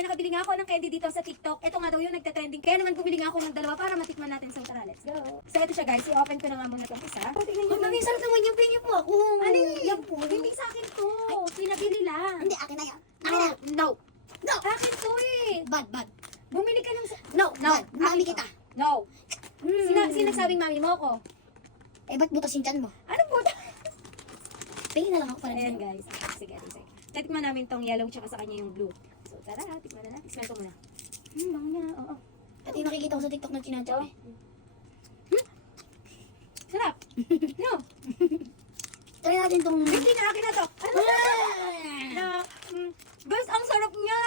kaya nakabili nga ako ng candy dito sa TikTok. Ito nga daw yung nagte-trending. Kaya naman bumili nga ako ng dalawa para matikman natin. So tara, let's go. So ito siya guys, i-open ko na nga muna itong isa. Tingnan nyo. Mami, sarap naman yung pingi po ako. Ano yan po? Hindi sa akin to. Pinabili lang. Hindi, akin na yan. Akin na. No. No. Akin to eh. Bad, bad. Bumili ka ng... No, No. bad. Mami kita. No. Sinasabing mami mo ako. Eh, ba't butas yung tiyan mo? Ano po? Pingi na lang ako para Ayan sa'yo. guys. Sige. Tikman namin tong yellow tsaka sa kanya yung blue. So tara, tikman na natin. Smell ko muna. Bango niya. Oo. At yung nakikita ko sa TikTok na chinachap eh. Sarap. No. Try natin tong... Hindi na akin na to. Ano na? Na, guys, ang sarap niya.